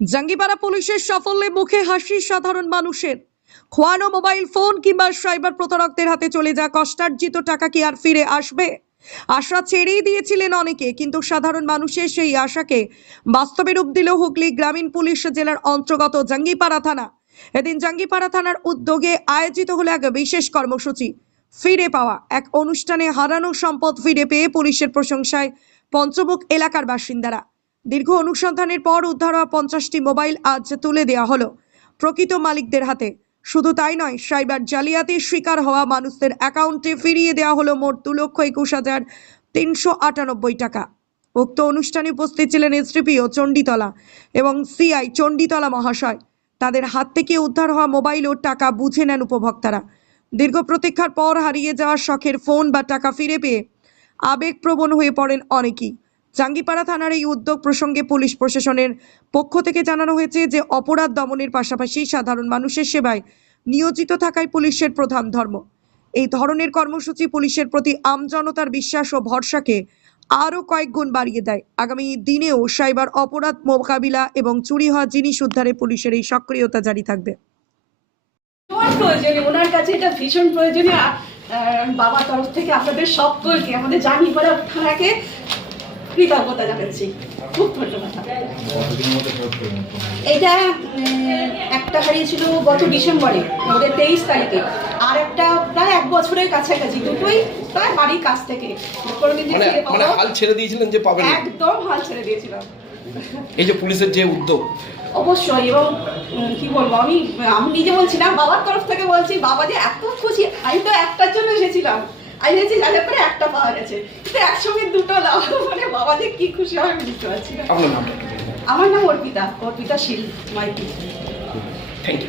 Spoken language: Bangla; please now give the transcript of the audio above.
জাঙ্গিপাড়া পুলিশের সাফল্যে মুখে হাসি সাধারণ মানুষের। খোয়ানো মোবাইল ফোন কিংবা সাইবার প্রতারকদের হাতে চলে যাওয়া কষ্টার্জিত টাকা কি আর ফিরে আসবে? আশা ছেড়েই দিয়েছিলেন অনেকে, কিন্তু সাধারণ মানুষের সেই আশাকে বাস্তবে রূপ দিল হুগলি গ্রামীণ পুলিশ জেলার অন্তর্গত জাঙ্গিপাড়া থানা। এদিন জাঙ্গিপাড়া থানার উদ্যোগে আয়োজিত হলো এক বিশেষ কর্মসূচি, ফিরে পাওয়া। এক অনুষ্ঠানে হারানো সম্পদ ফিরে পেয়ে পুলিশের প্রশংসায় পঞ্চমুখ এলাকার বাসিন্দারা। দীর্ঘ অনুসন্ধানের পর উদ্ধার হওয়া 50টি মোবাইল আজ তুলে দেওয়া হলো প্রকৃত মালিকদের হাতে। শুধু তাই নয়, সাইবার জালিয়াতির শিকার হওয়া মানুষদের অ্যাকাউন্টে ফিরিয়ে দেওয়া হলো মোট 2,21,398 টাকা। উক্ত অনুষ্ঠানে উপস্থিত ছিলেন এসডিপিও চণ্ডীতলা এবং সিআই চণ্ডীতলা মহাশয়। তাদের হাত থেকে উদ্ধার হওয়া মোবাইল ও টাকা বুঝে নেন উপভোক্তারা। দীর্ঘ প্রতীক্ষার পর হারিয়ে যাওয়া শখের ফোন বা টাকা ফিরে পেয়ে আবেগপ্রবণ হয়ে পড়েন অনেকেই। জাঙ্গিপাড়া থানার এই উদ্যোগ প্রসঙ্গে পুলিশ প্রশাসনের পক্ষ থেকে জানানো হয়েছে যে অপরাধ দমনের পাশাপাশি সাধারণ মানুষের সেবায় নিয়োজিত থাকাই পুলিশের প্রধান ধর্ম। এই ধরনের কর্মসূচি পুলিশের প্রতি আমজনতার বিশ্বাস ও ভরসাকে আরও কয়েক গুণ বাড়িয়ে দেয়। আগামী দিনেও সাইবার অপরাধ মোকাবিলা এবং চুরি হওয়া জিনিস উদ্ধারে পুলিশের এই সক্রিয়তা জারি থাকবে। প্রয়োজনীয়, ওনার কাছে এটা ভীষণ প্রয়োজনীয়। বাবার তরফ থেকে আপনাদের সকলকে, আমাদের জাঙ্গিপাড়া থানাকে কৃতজ্ঞতা জানাচ্ছি। খুব ধন্যবাদ। এটা একটা হারিয়েছিল গত ডিসেম্বরে, আমাদের 23 তারিখে, আর একটা প্রায় 1 বছরের কাছাকাছি। দুটোই প্রায় বাড়ির কাছ থেকে। মানে হাল ছেড়ে দিয়েছিলেন যে পাবেন? একদম হাল ছেড়ে দিয়েছিলাম। এই যে পুলিশের যে উদ্যোগ, অবশ্যই, এবং কি বলবো, আমি নিজে বলছি না, বাবার তরফ থেকে বলছি, বাবা যে এত খুশি। আমি তো একটার জন্য এসেছিলাম, আমি ভেবেছি যাদের পরে একটা পাওয়া গেছে, কিন্তু একসঙ্গে দুটো লাভ, মানে বাবা যে কি খুশি হয় আমি বুঝতে পারছি না। আপনার নাম? আমার নাম অর্পিতা শীল মাইতি। Thank you.